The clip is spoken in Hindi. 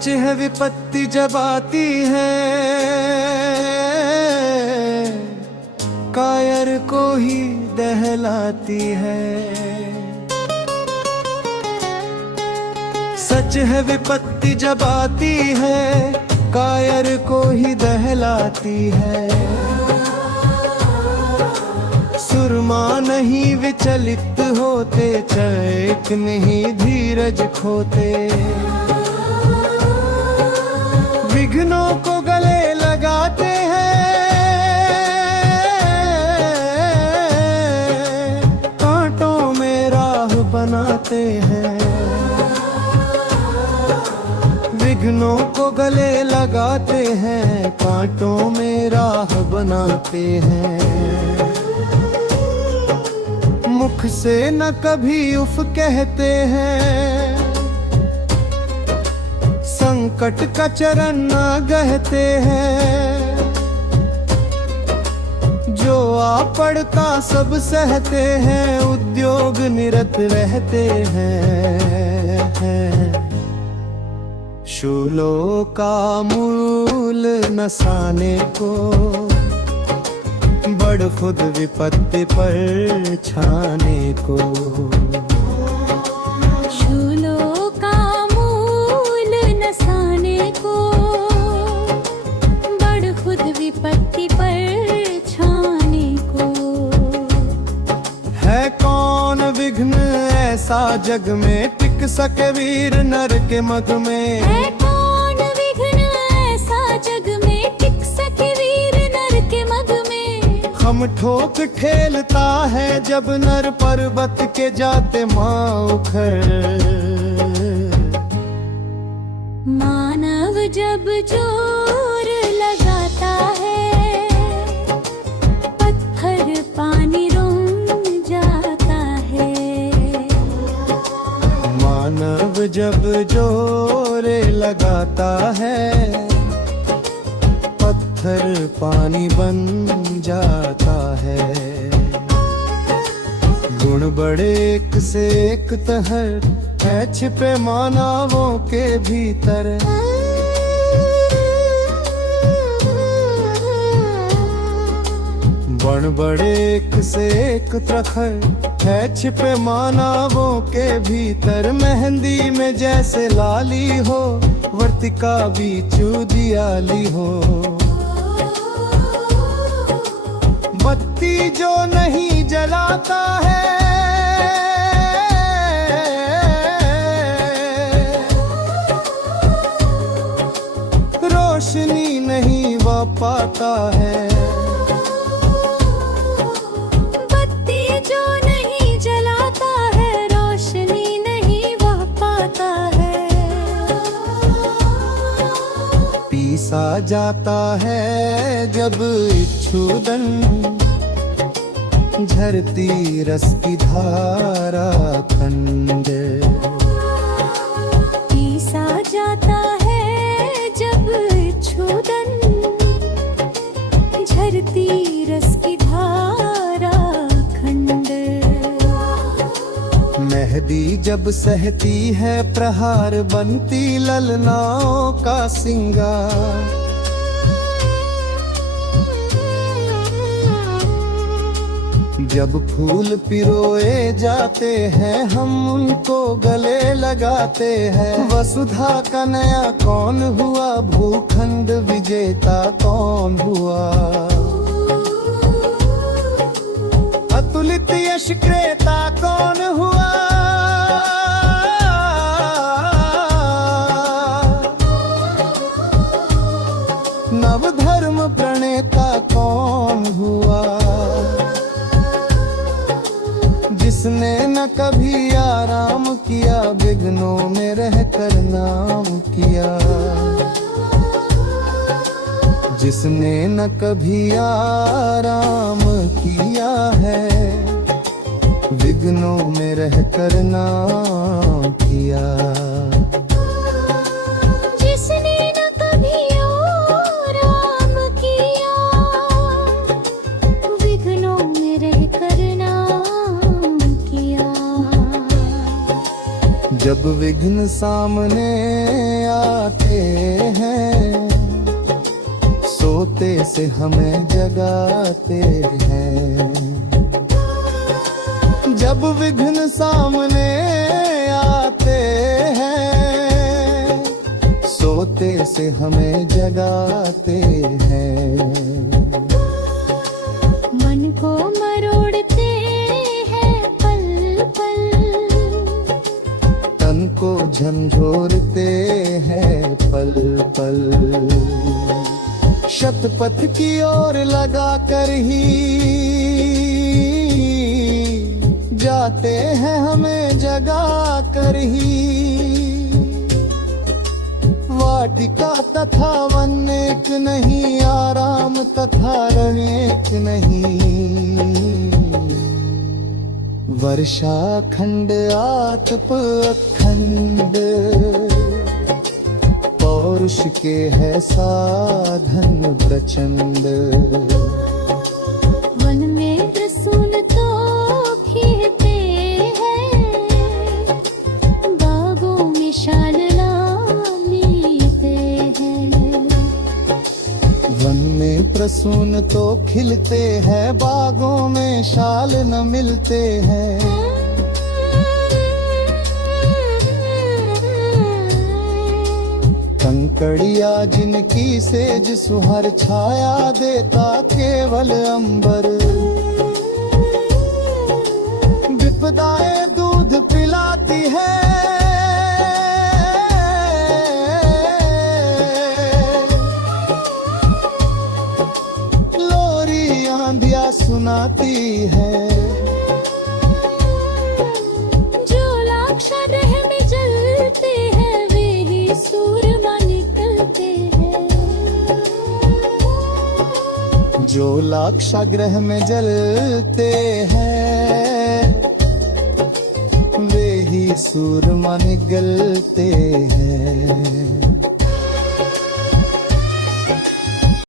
सच है विपत्ति जब आती है, कायर को ही दहलाती है। सच है विपत्ति जब आती है, कायर को ही दहलाती है। सुरमा नहीं विचलित होते, चैत नहीं धीरज खोते। विघ्नों को गले लगाते हैं, कांटों में राह बनाते हैं। विघ्नों को गले लगाते हैं, कांटों में राह बनाते हैं। मुख से न कभी उफ कहते हैं, संकट का चरण न गहते हैं। जो आ पड़ता सब सहते हैं, उद्योग निरत रहते हैं। शूलों का मूल नसाने को, बड़ खुद विपत्ति पर छाने को। शूलों का मूल नसाने को, बड़ खुद विपत्ति पर छाने को। है कौन विघ्न ऐसा जग में, टिक सके वीर नर के मग में। है कौन विघ्न ऐसा जग में, टिक सके वीर नर के मग में। हम ठोक ठेलता है जब नर पर्वत के जाते माँ उखड़। मानव जब जोर लगाता है, पत्थर पानी रोन जाता है। मानव जब जोर लगाता है, पत्थर पानी बन जाता है। गुण बड़े एक से एक तहर है, छिपे मानवों के भीतर। बण बड़े एक से एक प्रखर है, छिपे मानवों के भीतर। मेहंदी में जैसे लाली हो, वर्तिका भी चूदियाली हो। बत्ती जो नहीं जलाता है, रोशनी नहीं वह पाता है। बत्ती जो नहीं जलाता है, रोशनी नहीं वह पाता है। पीसा जाता है जब इच्छुदन, झरती रस की धारा खंड। पीसा जाता है जब इच्छुदन, झरती रस की धारा खंड। मेहदी जब सहती है प्रहार, बनती ललनाओं का सिंगार। जब फूल पिरोए जाते हैं, हम उनको गले लगाते हैं। वसुधा का नया कौन हुआ, भूखंड विजेता कौन हुआ। अतुलित यश क्रेता कौन हुआ। नव धर्म प्रणेता कौन हुआ। जिसने न कभी आराम किया, विघ्नों में रहकर नाम किया। जिसने न कभी आराम किया है, विघ्नों में रहकर नाम किया। जिसने न कभी आराम किया, विघ्नों में रहकर नाम किया। जब विघ्न सामने आते हैं, सोते से हमें जगाते हैं। जब विघ्न सामने आते हैं, सोते से हमें जगाते हैं। मन को मरोड़ते हैं पल पल, तन को झंझोरते हैं पल पल। शतपथ की ओर लगा कर ही जाते हैं हमें जगा कर ही। वाटिका तथा वन एक नहीं, आराम तथा रंग नहीं। वर्षा खंड आतप अखंड, पौरुष के है साधन प्रचंड। वन में रसूल तो खिलते हैं, बागों में शाल लालीते हैं। वन में प्रसून तो खिलते हैं, बागों में शाल न मिलते हैं। कंकड़िया जिनकी सेज सुहर छाया देता केवल अंबर। विपदाएं दूध पिलाती है, लोरी आंधिया सुनाती है। जो लाक्षा ग्रह में जलते हैं, वे ही सूरमा निकलते हैं। जो लाक्षागृह में जलते हैं, वे ही सूरमा निगलते हैं।